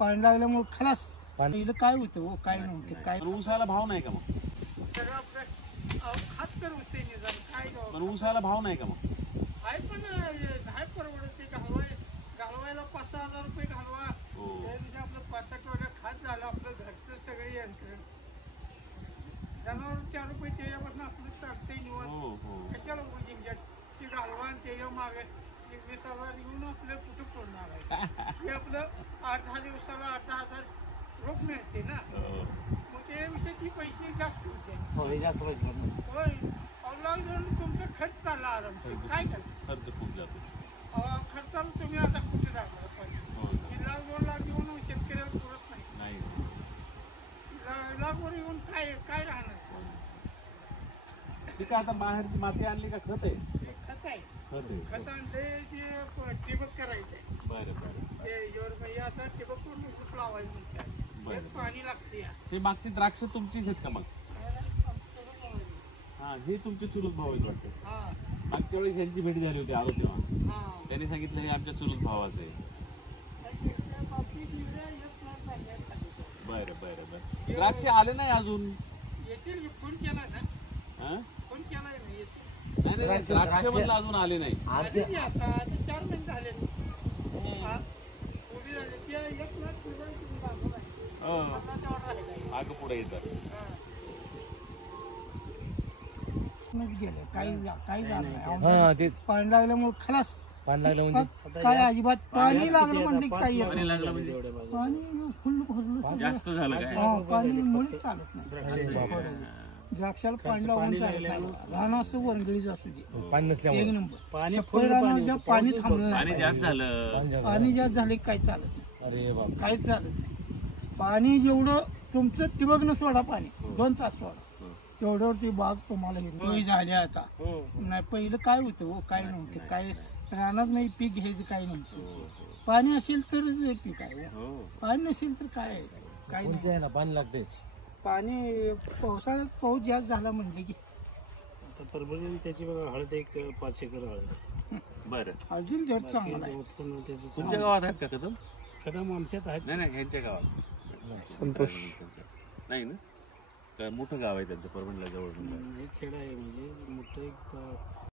पाणी लागल्यामुळे खलास पहिलं काय होतं हो काय नव्हतं काय ऊसाला भाव नाही का मग? खात तर होते निदान काय पण ऊसाला भाव नाही का मग? आहे पण नाही परवडत ते घालवायला 5,000 रुपये घालवा त्या दिवशी आपलं 5-7 वगैरे खात झालं आपलं घरचं सगळे यंत्र जनावर 4 रुपये त्याच्यापासून आपलं चालतंय निवड कशाला उजिंक्यात ते घालवा आणि त्याच्या मागे 20,000 येऊन आपलं कुठं पडणार आहे ते आपलं 8-10 दिवसाला 8-10,000 रोख मिळते ना मग त्याविषयी ती पैसे जास्त होते जास्त पैसे होय अवलाग धरून तुमचं खर्च चालला आराम काय करता खर्च खूप जातो. खर्चाला तुम्ही आता कुठे जाणार पैसे 1,00,000-2 लाख देऊन शेतकऱ्याला पुरत नाही लाखवर येऊन काय राहणार ठीक आहे. आता बाहेरची माती आणली का खत आहे? खत आहे खत आहे. खत आणते ते ठिबक करायचंय बरं बरं ते आता ठिबक करून लावायचं पाणी लागते ते मागची द्राक्ष तुमचीच आहेत का मग? हा हे तुमचे चुलत भाऊ आहेत वाटतं. मागच्या वेळेस यांची भेट झाली होती आलो तेव्हा त्यांनी सांगितलं हे आमच्या चुलत भावाचं आहे. बरं बरं बरं द्राक्ष आले नाही अजून येतील फोन केला ना फोन केलाय ना येतील नाही द्राक्ष म्हणलं अजून आले नाही. आता 4 महिने झाले उभी झाली त्या 1 लाख मागं पुढे येतात गेले काही झालं नाही पाणी लागल्यामुळे खलास पाणी लागलं म्हणजे काय अजिबात पाणी लागलं म्हणजे काही पाणी लागलं म्हणजे पाणी फुल भरलं जास्त झालं काय? पाणी मुळे चालत नाही द्राक्षाला पाणी लावून चालत नाही लहान असं वनगळीच असू दे पाणी नसल्यामुळे एक नंबर पाणी थांबलं पाणी नाही जास्त झालं पाणी जास्त झाले काय चालत नाही अरे बाप काहीच चालत नाही पाणी जेवढं तुमचं ठिबक न सोडा पाणी 2 तास सोडा तेवढ्यावरती बाग तुम्हाला हिरवी झाली आता नाही पहिलं काय होतं हो काय नव्हतं काय रानात नाही पीक घ्यायचं काय नव्हतं पाणी असेल तर पीक आहे पाणी नसेल तर काय काय नाही ना पाणी लागतेच पाणी पावसाळ्यात पाऊस जास्त झाला म्हणले की परभणी त्याची बघा हळद एक 5 एकर हळद बरं अजून जर चांगला आहे. उत्पन्न त्याचं तुमच्या गावात आहेत का कदम? कदम आमच्यात आहेत. नाही ह्यांच्या गावात संतोष नाही ना काय मोठं गाव आहे त्यांचं परभणीला जवळ एक खेड आहे म्हणजे मोठं एक